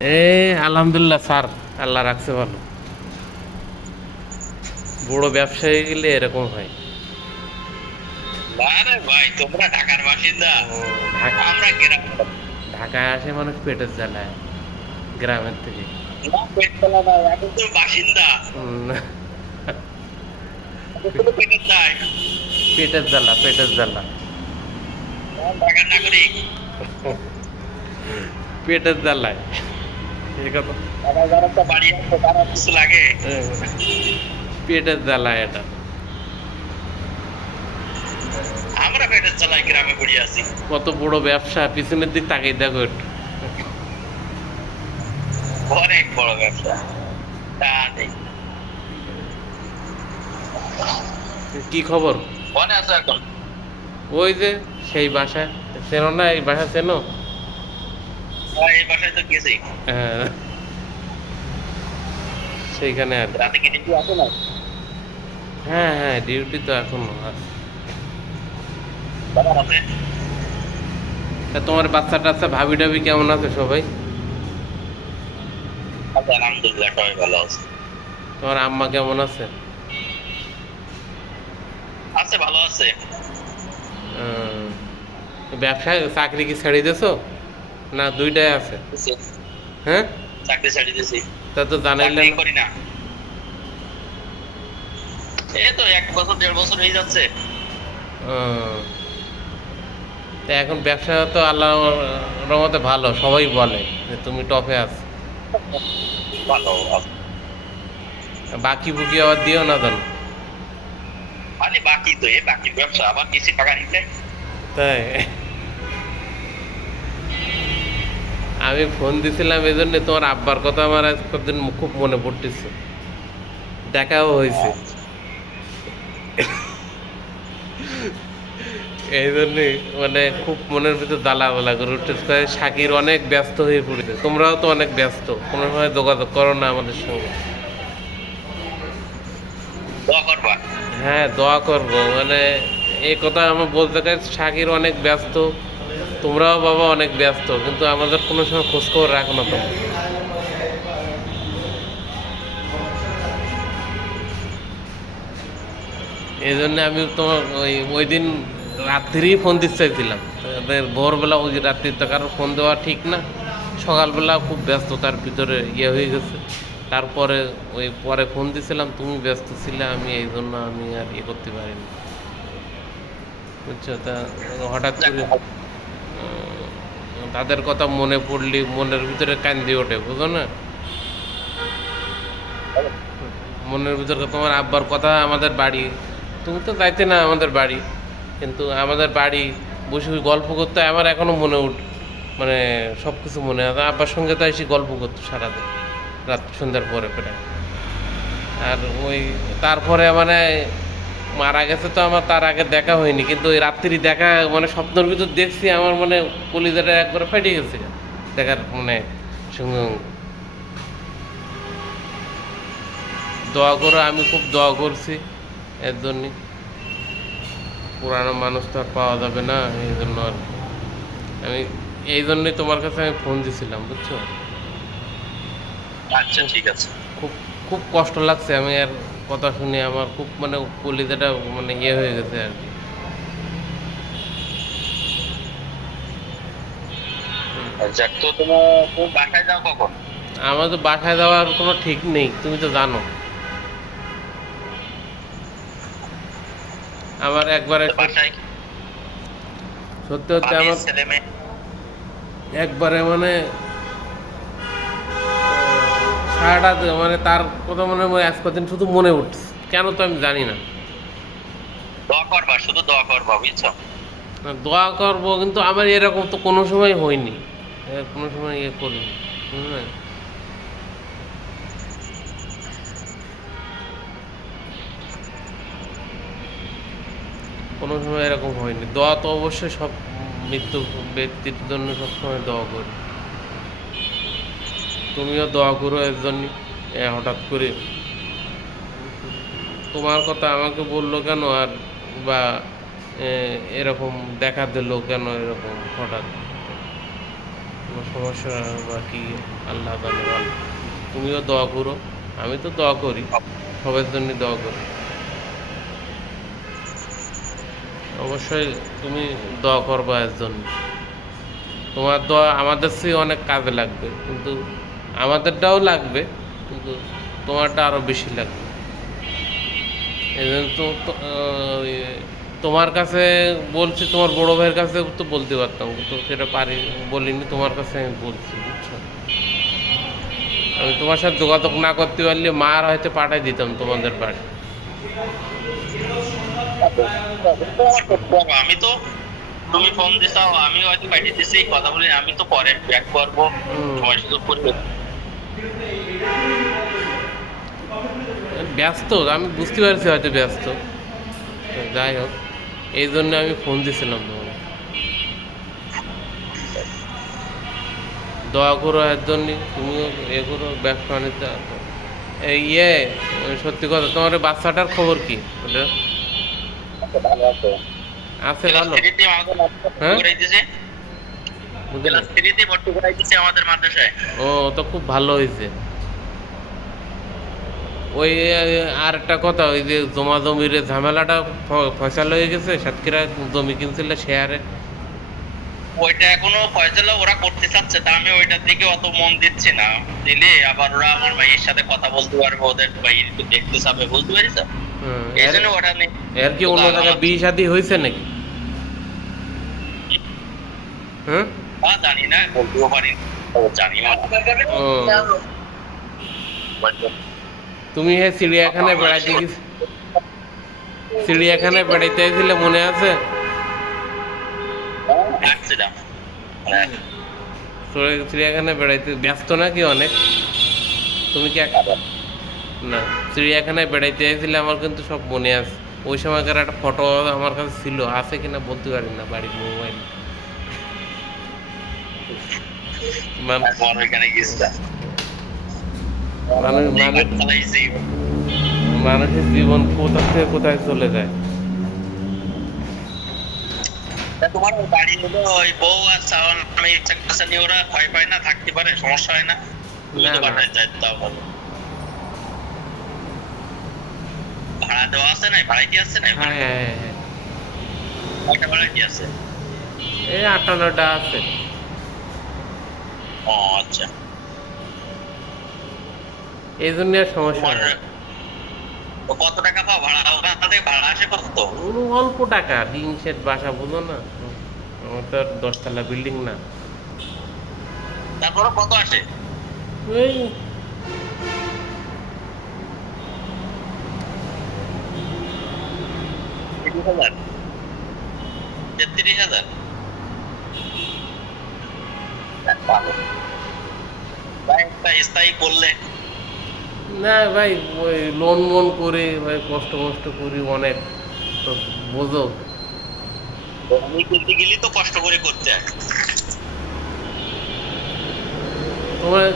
এই আলহামদুলিল্লাহ স্যার। আল্লাহ রাখছে ভালো। বড় ব্যবসায়ী গেলে এরকম হয়। ভাই তোমরা ঢাকার বাসিন্দা। আমরা ঢাকায় আসে মানুষ পেটের জ্বালায় গ্রামের থেকে। পেটের জ্বালা পেটের জ্বালা। পেটের জ্বালায়। পেটের জ্বালায় এটা। আমরা পেটের চালাই গ্রামে পড়ে আছি। কত বড় ব্যবসা পিছনের দিক তাকিয়ে দেখো একটু। অনেক বড় ব্যবসা। তা নেই। কি খবর? মনে আছে এখন। ওই যে সেই বাসা চেনো না এই বাসা চেনো হ্যাঁ, এই বাসায় তো গেছি হ্যাঁ। সেইখানে আর। রাতে কি ডিউটি আছে না? হ্যাঁ হ্যাঁ ডিউটি তো এখনও তোমার বাচ্চা টাচ্চা ভাবি টাবি কেমন আছে সবাই? আচ্ছা, আলহামদুলিল্লাহ সবাই ভালো আছে। তোমার আম্মা কেমন আছে? আছে ভালো আছে। ব্যবসায় চাকরি কি ছেড়ে দিয়েছ? না দুইটাই আছে। হ্যাঁ? চাকরি ছাড়ি দিয়েছি তা তো জানাইলে চাকরি করি না। এই তো এক বছর দেড় বছর হয়ে যাচ্ছে। তা এখন ব্যবসা তো আল্লাহ রহমতে ভালো সবাই বলে যে তুমি টপে আছো। ভালো। বাকি বুকি আবার দিও না জানো মানে বাকি তো এ বাকি ব্যবসা আবার কিছু টাকা নিতে। তাই? আমি ফোন দিছিলাম এই জন্য তোমার আব্বার কথা আমার আজ কতদিন খুব মনে পড়তেছে। দেখাও হয়েছে। এই জন্যে মানে খুব মনের ভিতর জ্বালা বলা করে উঠতেছে। শাকির অনেক ব্যস্ত হয়ে পড়েছে। তোমরাও তো অনেক ব্যস্ত। কোনো সময় যোগাযোগ করো না আমাদের সঙ্গে। দোয়া করবা। হ্যাঁ দোয়া করব। মানে এই কথা আমার বলতে গেলে শাকির অনেক ব্যস্ত। তোমরাও বাবা অনেক ব্যস্ত, কিন্তু আমাদের কোনো সময় খোঁজখবর রাখো না তোমরা। এই জন্য আমি তোমার ওই ওই দিন রাত্রিই ফোন দিতে চাইছিলাম। ভোরবেলা ওই রাত্রি তো কারোর ফোন দেওয়া ঠিক না। সকালবেলা খুব ব্যস্ততার ভিতরে ইয়ে হয়ে গেছে। তারপরে ওই পরে ফোন দিছিলাম, তুমি ব্যস্ত ছিলে, আমি এই জন্য আমি আর ইয়ে করতে পারিনি। বুঝছ? তা হঠাৎ করে তাদের কথা মনে পড়লি, মনের ভিতরে কান্দি ওঠে, বুঝো না? মনের ভিতরে তোমার আব্বার কথা আমাদের বাড়ি, তুমি তো যাইতে না আমাদের বাড়ি, কিন্তু আমাদের বাড়ি বসে গল্প করতে আমার এখনও মনে উঠ মানে সব কিছু মনে আছে। আব্বার সঙ্গে তো এসে গল্প করতো সারাদিন, রাত সন্ধ্যার পরে প্রায়। আর ওই তারপরে মানে মারা গেছে তো আমার তার আগে দেখা হয়নি কিন্তু ওই রাত্রি দেখা মানে স্বপ্নের ভিতর দেখছি আমার মানে কলিজাটা একবার ফেটে গেছে দেখার মানে সঙ্গে। দোয়া করো আমি খুব দোয়া করছি এর জন্যে পুরানো মানুষ তো আর পাওয়া যাবে না এই জন্য আর। আমি এই জন্যই তোমার কাছে আমি ফোন দিছিলাম বুঝছ আচ্ছা ঠিক আছে খুব খুব কষ্ট লাগছে আমি আর কথা শুনে আমার খুব মানে কলিজাটা মানে ইয়ে হয়ে গেছে আর কি। আমার তো বাসায় যাওয়ার কোনো ঠিক নেই তুমি তো জানো। আমার একবারে সত্যি সত্যি আমার একবারে মানে সারাটা মানে তার কথা মনে হয় আজ কদিন শুধু মনে উঠছে। কেন তো আমি জানি না। দোয়া করবা শুধু দোয়া করবা বুঝছ? দোয়া করব কিন্তু আমার এরকম তো কোনো সময় হয়নি। কোনো সময় ইয়ে করিনি বুঝলেন কোনো সময় এরকম হয়নি। দোয়া তো অবশ্যই সব মৃত্যু ব্যক্তির জন্য সবসময় দোয়া করি। তুমিও দোয়া করো এর জন্য হঠাৎ করে। তোমার কথা আমাকে বলল কেন আর বা এরকম দেখা দিল কেন এরকম হঠাৎ? সমস্যা বা কি? আল্লাহ ভালো। তুমিও দোয়া করো, আমি তো দোয়া করি, সবার জন্য দোয়া করি। অবশ্যই তুমি দোয়া করবা এর জন্য তোমার দোয়া আমাদের চেয়ে অনেক কাজে লাগবে, কিন্তু আমাদেরটাও লাগবে কিন্তু তোমারটা আরও বেশি লাগবে। তো তোমার কাছে বলছি তোমার বড় ভাইয়ের কাছে তো বলতে পারতাম তো সেটা পারি বলিনি তোমার কাছে আমি বলছি বুঝছ? আমি তোমার সাথে যোগাযোগ না করতে পারলে মার হয়তো পাঠাই দিতাম তোমাদের বাড়ি। আমি তো তুমি ফোন দিছাও আমি হয়তো পাঠিয়ে দিছি কথা বলি আমি তো পরে ব্যাক করব। সময় সুযোগ করবে ব্যস্ত আমি বুঝতে পারছি হয়তো ব্যস্ত। যাই হোক এই জন্য আমি ফোন দিয়েছিলাম তোমাকে। দোয়া করো এর জন্য তুমিও এ করো ব্যবসা বাণিজ্য। এই ইয়ে সত্যি কথা তোমার বাচ্চাটার খবর কি? ওটা আছে। ভালো। হ্যাঁ? ভর্তি আমাদের মাদ্রাসায়। ও তো খুব ভালো হয়েছে। ওই আর একটা কথা ওই যে জমা জমির ঝামেলাটা ফ- ফয়সাল হয়ে গেছে সাতক্ষীরা জমি কিনছিল শেয়ারে। ওইটা এখনও ফয়সালা ওরা করতে চাচ্ছে তা আমি ওইটার দিকে অত মন দিচ্ছি না। দিলে আবার ওরা আমার ভাইয়ের সাথে কথা বলতে পারবে ওদের ভাই দেখতে চাবে বুঝতে পারিস এই জন্য ওটা নেই। এর কি অন্য জায়গায় বিয়ে শাদি হয়েছে নাকি? হুম? জানি না বলতেও পারি জানি না তুমি হে চিড়িয়াখানায় বেড়াইতে চিড়িয়াখানায় বেড়াইতে গেছিলে মনে আছে? হ্যাঁ। চিড়িয়াখানায় বেড়াইতে ব্যস্ত নাকি অনেক? তুমি কি না চিড়িয়াখানায় বেড়াইতে গেছিলে আমার কিন্তু সব মনে আছে। ওই সময়কার একটা ফটো আমার কাছে ছিল আছে কিনা বলতে পারি না বাড়ির মোবাইল। মানুষের জীবন কোথা থেকে কোথায় চলে যায়? তোমার বাড়ি হলো ওই বউ আর চাওয়ান আমি ইচ্ছা করছে নিয়ে ওরা ভয় পায় না থাকতে পারে সমস্যা হয় না ভাড়া দেওয়া আছে না ভাড়া কি আছে না হ্যাঁ হ্যাঁ ভাড়া কি আছে এই আটটা নটা আছে আচ্ছা। এই জন্য সমস্যা কত টাকা পাও? ভাড়া ওখান ভাড়া আসে কত? অল্প টাকা টিন সেট বাসা বুঝো না। আমার তো দশতলা বিল্ডিং না। তারপরে কত আসে? ওই তেত্রিশ হাজার? না ভাই, ওই লোন মোন করে, ভাই, কষ্ট মষ্ট করি অনেক। বোঝো। করে করতে হয় তোমার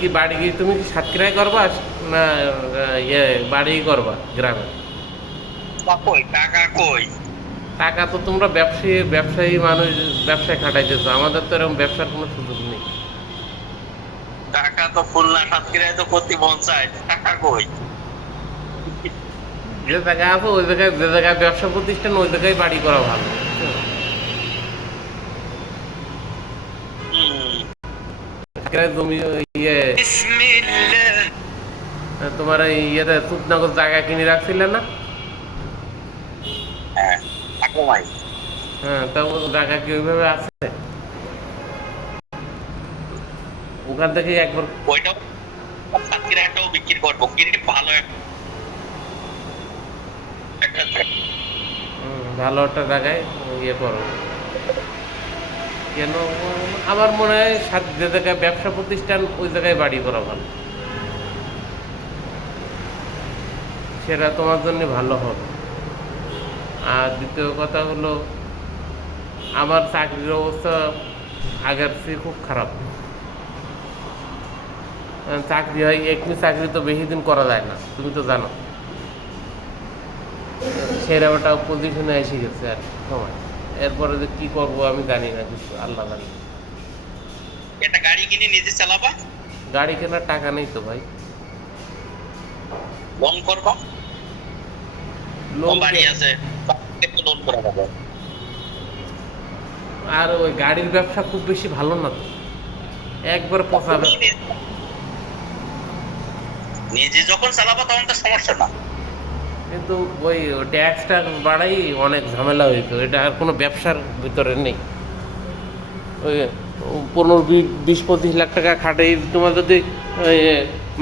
কি বাড়ি কি তুমি কি সাতক্ষীরায় করবা, না ইয়ে বাড়ি করবা, গ্রামে? কই টাকা কই? টাকা তো তোমরা ব্যবসায়ী ব্যবসায়ী মানুষ ব্যবসায় খাটাইতেছো। আমাদের তো এরকম ব্যবসার কোনো সুযোগ নেই। টাকা তো খুলনা সাতক্ষীরায় তো মন টাকা কই? যে জায়গায় আছে ওই জায়গায় যে জায়গায় ব্যবসা প্রতিষ্ঠান ওই জায়গায় বাড়ি করা ভালো জমি ইয়ে তোমার ইয়েতে সুপনগর জায়গা কিনে রাখছিলে না? টাকা হ্যাঁ তা ও কি ওইভাবে আছে? ওখান থেকে একবার ওইটাও সাতক্ষীরাটাও বিক্রি করব কিনে ভালো একটা ভালো একটা জায়গায় ইয়ে করো। কেন? আমার মনে হয় সাত যে জায়গায় ব্যবসা প্রতিষ্ঠান ওই জায়গায় বাড়ি করা ভালো। সেটা তোমার জন্য ভালো হবে। আর দ্বিতীয় কথা হলো আমার চাকরির অবস্থা আগের চেয়ে খুব খারাপ। চাকরি হয় একমি চাকরি তো বেশি দিন করা যায় না তুমি তো জানো। সেরা ওটা পজিশনে এসে গেছে আর সময়। এরপরে যে কি করব আমি জানি না কিছু আল্লাহ জানি। একটা গাড়ি কিনে নিজে চালাবা? গাড়ি কেনার টাকা নেই তো ভাই। লোন করবা? লোন বাড়ি আছে। লোন করা যাবে আর ওই গাড়ির ব্যবসা খুব বেশি ভালো না তো। একবার পচা নিজে যখন চালাবা তখন তো সমস্যা না। কিন্তু ওই ট্যাক্সটা বাড়াই অনেক ঝামেলা হইতো এটা আর কোনো ব্যবসার ভিতরে নেই। ওই পনেরো বিশ পঁচিশ লাখ টাকা খাটে। তোমার যদি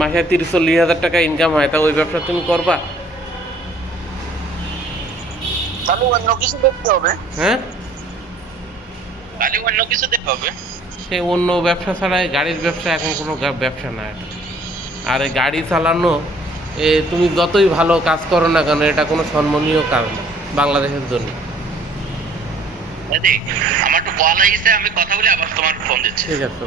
মাসে তিরিশ চল্লিশ হাজার টাকা ইনকাম হয় তা ওই ব্যবসা তুমি করবা। তাহলে অন্য কিছু দেখতে হবে হ্যাঁ তাহলে অন্য কিছু দেখতে হবে সে অন্য ব্যবসা ছাড়াই গাড়ির ব্যবসা এখন কোনো ব্যবসা না এটা আর গাড়ি চালানো এ তুমি যতই ভালো কাজ করো না কেন এটা কোনো সম্মানীয় কাজ না বাংলাদেশের জন্য। আমার একটু কল হয়েছে আমি কথা বলে আবার তোমার ফোন দিচ্ছি। ঠিক আছে।